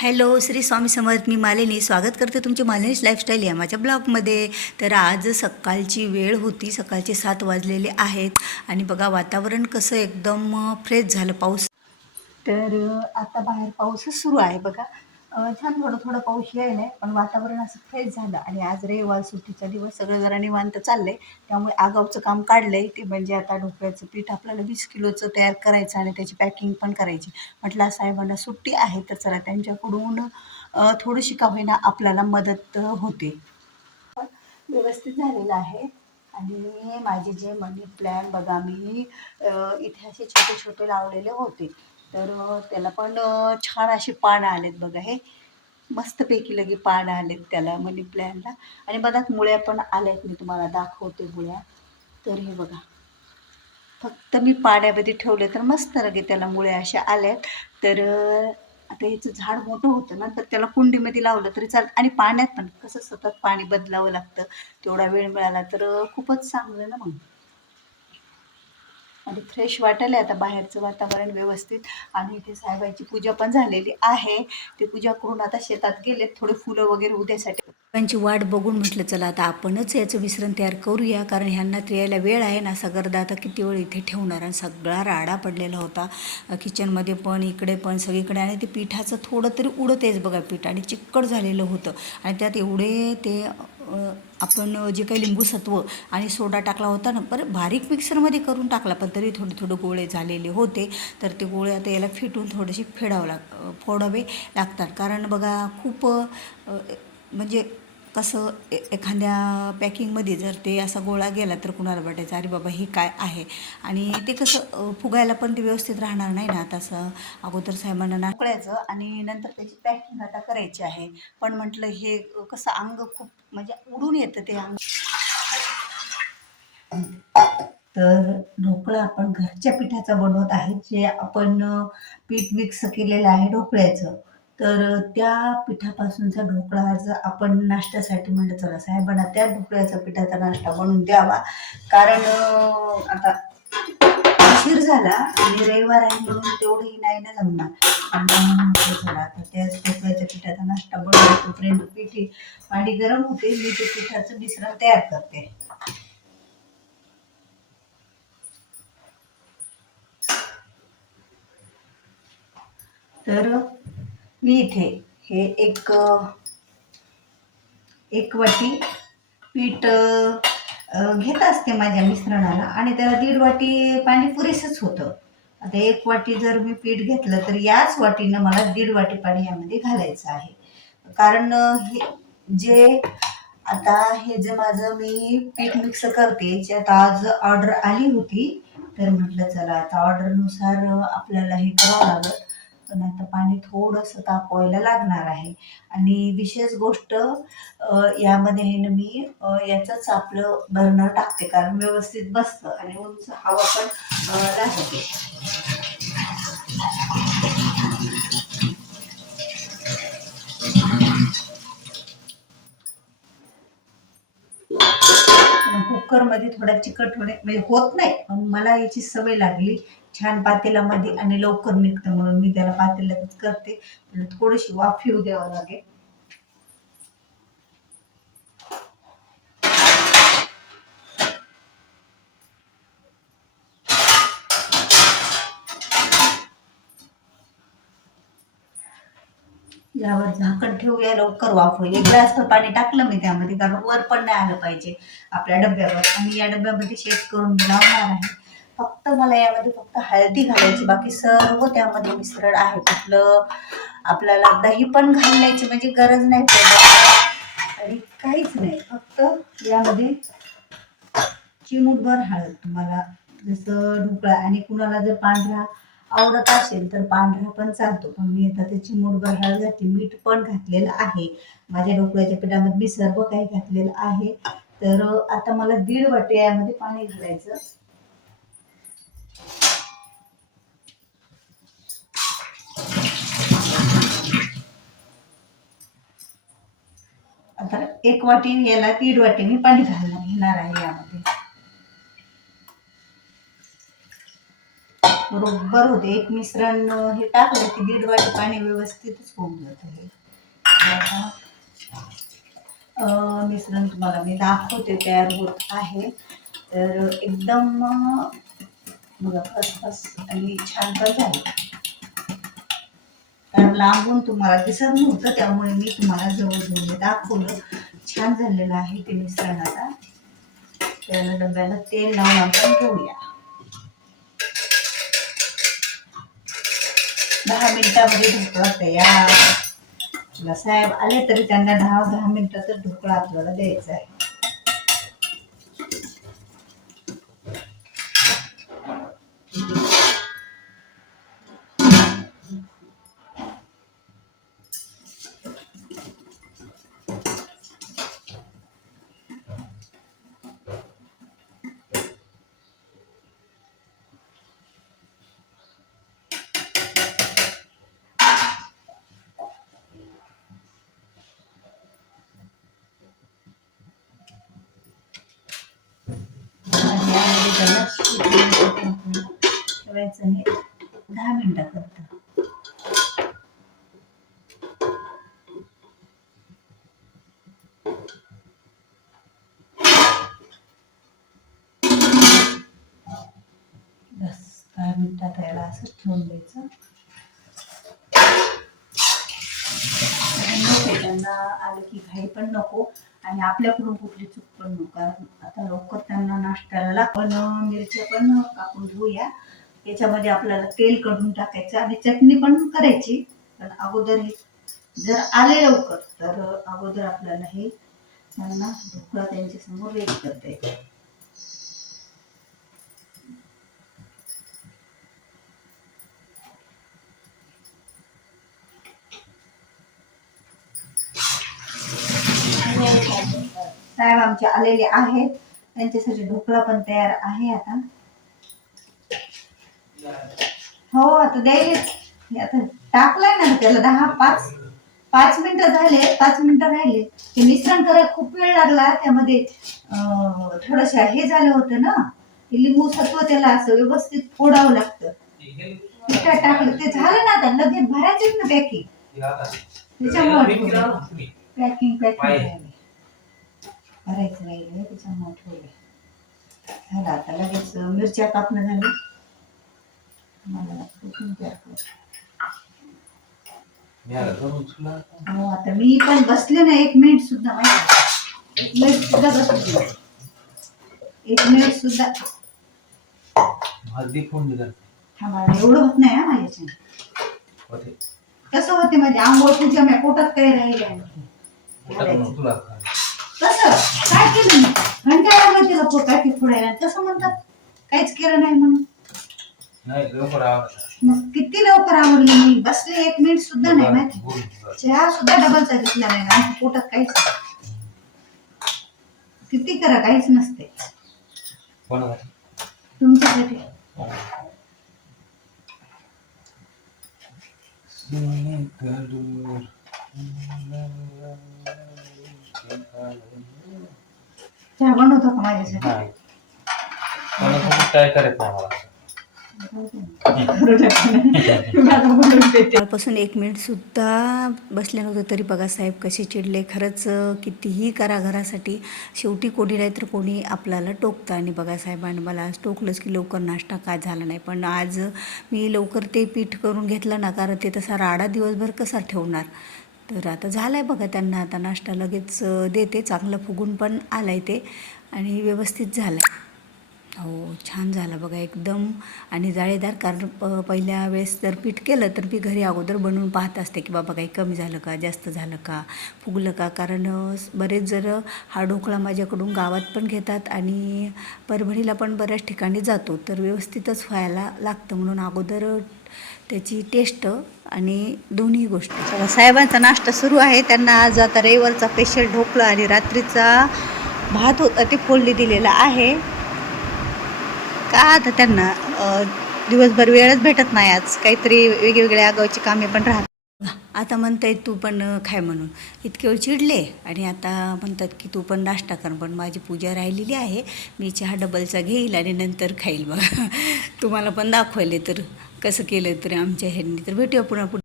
Hello Shri Swami Samarth मी मालिनी. स्वागत करते तुमची मालिनीच लाईफस्टाईल या माझ्या ब्लॉगमध्ये तर आज सकाळची वेळ होती सकाळचे सात वाजलेले आहेत. आणि बघा वातावरण कसं एकदम फ्रेश झालं पाऊस. तर आता बाहेर पाऊसच सुरू आहे बघा. छान थोडं थोडं पाऊस यायला आहे पण वातावरण असं फ्रेश झालं. आणि आज रविवार सुट्टीचा दिवस सगळं जरा निवांत चाललंय. त्यामुळे आगावचं काम काढलंय. ते म्हणजे आता ढोकळ्याचं पीठ आपल्याला वीस किलोचं तयार करायचं आणि त्याची पॅकिंग पण करायची. म्हटलं साहेबांना सुट्टी आहे तर चला त्यांच्याकडून थोडीशी का होईना आपल्याला मदत होते. पण व्यवस्थित झालेलं आहे. आणि माझे जे मनी प्लॅन बघा मी इथे असे छोटे छोटे लावलेले होते. तर त्याला पण छान अशी पानं आलेत बघा हे. मस्तपैकी लगे पानं आलेत त्याला मनी प्लॅनला. आणि बघा मुळ्या पण आल्यात मी तुम्हाला दाखवते मुळ्या. तर हे बघा. फक्त मी पाण्यामध्ये ठेवले तर मस्त लगे त्याला मुळे अशा आल्यात. तर आता ह्याचं झाड मोठं होतं ना तर त्याला कुंडीमध्ये लावलं तरी चालतं. आणि पाण्यात पण कसं सतत पाणी बदलावं लागतं तेवढा वेळ मिळाला तर खूपच चांगलं ना मग. आणि फ्रेश वाटायला आता बाहेरचं वातावरण व्यवस्थित. आणि इथे साहेबाची पूजा पण झालेली आहे. ते पूजा करून आता शेतात गेलेत थोडे फुलं वगैरे उद्यासाठी. त्यांची वाट बघून म्हटलं चला आता आपणच याचं विसरण तयार करूया. कारण ह्यांना ते यायला वेळ आहे ना. गर्दा आता किती वेळ इथे ठेवणार? आणि सगळा राडा पडलेला होता. किचनमध्ये पण इकडे पण सगळीकडे. आणि ते पिठाचं थोडं तरी उडत आहेच बघा पीठ. आणि चिक्कड झालेलं होतं. आणि त्यात एवढे ते आपण जे काही लिंबूसत्व आणि सोडा टाकला होता ना पर बारीक मिक्सरमध्ये करून टाकला पण तरी थोडे थोडे गोळे झालेले होते. तर ते गोळे आता याला फिटून थोडेसे फेडावं लाग फोडावे लागतात. कारण बघा खूप म्हणजे कसं ए एखाद्या पॅकिंगमध्ये जर ते असा गोळा गेला तर कुणाला वाटायचं अरे बाबा हे काय आहे? आणि ते कसं फुगायला पण ते व्यवस्थित राहणार नाही ना. तसं अगोदर साहेबांना नाकळायचं आणि नंतर त्याची पॅकिंग आता करायची आहे. पण म्हटलं हे कसं अंग खूप म्हणजे उडून येतं ते अंग. तर ढोकळा आपण घरच्या पिठाचा बनवत आहे. जे आपण पीठ मिक्स केलेलं आहे ढोकळ्याचं. तर त्या पिठापासूनचा ढोकळा जर आपण नाश्त्यासाठी म्हणलं चला साहेबांना त्या ढोकळ्याचा पिठाचा नाश्ता बनवून द्यावा. कारण आता उशीर झाला आणि रविवार आहे म्हणून तेवढंही नाही ना जमणार. आता त्याच ढोकळ्याच्या पिठाचा नाश्ता बनवतो तोपर्यंत पिठी पाणी गरम होते मी ते पिठाचं मिश्रण तयार करते. तर मी इथे हे एक एक वाटी पीठ घेत असते माझ्या मिश्रणाला आणि त्याला दीड वाटी पाणी पुरेसंच होतं. आता एक वाटी जर मी पीठ घेतलं तर याच वाटीनं मला दीड वाटी पाणी यामध्ये घालायचं आहे. कारण हे जे आता हे जे माझं मी पीठ मिक्स करते याच्यात आज ऑर्डर आली होती तर म्हटलं चला आता ऑर्डरनुसार आपल्याला हे करावं लागत नाही तर पाणी थोडंसं तापवायला लागणार आहे. आणि विशेष गोष्ट यामध्ये हे ना मी याचंच आपलं बर्नर टाकते कारण व्यवस्थित बसतं आणि उंच हवा पण राहते. कुकरमध्ये थोडा चिकट होणे म्हणजे होत नाही पण मला याची सवय लागली. छान पातेल्यामध्ये आणि लवकर निघतं म्हणून मी त्याला पातेल्यातच करते. थोडीशी वाफ येऊ द्यावं लागेल. यावर झाकण ठेवूया लवकर वाफ एक ग्लास पाणी टाकलं मी त्यामध्ये कारण वर पण नाही आलं पाहिजे आपल्या डब्यावर. आणि या डब्यामध्ये शेक करून लावणार आहे. फक्त मला यामध्ये फक्त हळदी घालायची बाकी सर्व त्यामध्ये मिश्रण आहे. कुठलं आपल्याला दही पण घालण्याची म्हणजे गरज नाही पडत. आणि काहीच नाही. फक्त यामध्ये चिमूटभर हळद. तुम्हाला जसं ढोकळा आणि कुणाला जर पांढरा आवडत असेल तर पांढरा पण चालतो. पण मी आता त्याची चिमूटभर हळद घातली. मीठ पण घातलेलं आहे. माझ्या ढोकळ्याच्या पिठामध्ये मी सर्व काही घातलेलं आहे. तर आता मला दीड वाटे यामध्ये पाणी घालायचं आता एक वाटी याला दीड वाटी मी पाणी घालणार घेणार आहे यामध्ये. बरोबर होते. एक मिश्रण हे टाकलं की दीड वाटी पाणी व्यवस्थितच होऊन जात आहे मिश्रण तुम्हाला मी दाखवते तयार होत आहे. तर एकदम बघा आणि छान पण झालं. कारण लांबून तुम्हाला दिसत नव्हतं त्यामुळे मी तुम्हाला जवळजवळ दाखवलं. छान झालेलं आहे ते मिश्रण आता. त्याला डब्याला तेल लावून आपण ठेवूया. दहा मिनिटामध्ये ढोकळा तयार. साहेब आले तरी त्यांना दहा दहा मिनिटाचा ढोकळा आपल्याला द्यायचा आहे. त्याला ठेवायचं आहे दहा मिनिटाकरता बस दहा मिनिटात याला असंच ठेवून द्यायचं नको त्यांना आलं की घाई पण नको आणि आपल्याकडून कुठली चूक पण नको. कारण आता लवकर त्यांना नाश्त्याला पण मिरच्या पण कापून घेऊया. याच्यामध्ये आपल्याला तेल काढून टाकायचं आणि चटणी पण करायची. पण अगोदर हे जर आले लवकर तर अगोदर आपल्याला हे त्यांना ढोकळा त्यांच्यासमोर समोर करता येतो साहेब आमचे आलेले आहेत त्यांच्यासाठी ढोकळा पण तयार आहे आता. हो आता द्यायलेच. आता टाकलाय ना त्याला दहा पाच पाच मिनिटं झाले पाच मिनिटं राहिले. ते मिश्रण करायला खूप वेळ लागला त्यामध्ये थोडंसं हे झालं होतं ना लिंबू सत्व त्याला असं व्यवस्थित फोडावं लागतं. पिठात टाकलं ते झालं ना आता लगेच भरायचेच ना पॅकिंग त्याच्यामुळे पॅकिंग पॅकिंग करायचं राहिले त्याच्यामुळे ठेवले झालं आता लगेच मिरच्या कापणं झाली. मला. हो आता मी पण बसले ना एक मिनिट सुद्धा माहिती एक मिनिट सुद्धा बसले. एक मिनिट सुद्धा. थांबा एवढं होत नाही हा माझ्याच्याने होते. कसं होते माझे आंघोळ तुझ्या माझ्या पोटात काही राहिले? कसं काय केलं घंटा लागला तिला पोटात फोडायला कसं म्हणतात काहीच केलं नाही म्हणून. नाही लवकर आवाज मग किती लवकर आवडली मी? बसले एक मिनिट सुद्धा नाही माहिती. चहा सुद्धा डबलचा घेतला नाही. ना पोटात काहीच नाही. किती करा काहीच नसते. तुमच्यासाठी. चहा बनवतो का माझ्यासाठी? नाही कोणासोबत काय करत नाही मला कालपासून एक मिनिट सुद्धा बसले नव्हते तरी बघा साहेब कसे चिडले. खरंच कितीही करा घरासाठी शेवटी कोणी नाही तर कोणी आपल्याला टोकतं. आणि बघा साहेबांनी मला आज टोकलंच की लवकर नाश्ता काय झाला नाही. पण आज मी लवकर ते पीठ करून घेतलं ना कारण ते तसा राडा दिवसभर कसा ठेवणार? तर आता झालं आहे बघा त्यांना आता नाश्ता लगेच देते. चांगलं फुगून पण आलं आहे ते आणि व्यवस्थित झालं. आहे हो छान झालं बघा एकदम. आणि जाळेदार कारण प- पहिल्या वेळेस जर पीठ केलं तर मी घरी अगोदर बनवून पाहत असते की बाबा काही कमी झालं का जास्त झालं का फुगलं का? कारण बरेच जर हा ढोकळा माझ्याकडून गावात पण घेतात आणि परभणीला पण बऱ्याच ठिकाणी जातो. तर व्यवस्थितच व्हायला लागतं म्हणून अगोदर त्याची टेस्ट आणि दोन्ही गोष्टी. साहेबांचा नाश्ता सुरू आहे. त्यांना आज आता रविवारचा स्पेशल ढोकळा आणि रात्रीचा भात होता ते फोडली दिलेला आहे. का आता त्यांना दिवसभर वेळच भेटत नाही आज. काहीतरी वेगवेगळ्या आगावची कामे पण राहतात. आता म्हणतायत तू पण खाय म्हणून. इतके वेळ चिडले आणि आता म्हणतात की तू पण नाश्ता कर पण माझी पूजा राहिलेली आहे. मी चहा डबलचा घेईल आणि नंतर खाईल बघा. तुम्हाला पण दाखवले तर. कसं केलं तरी आमच्या ह्यांनी. तर भेटूया पुन्हा पुढे.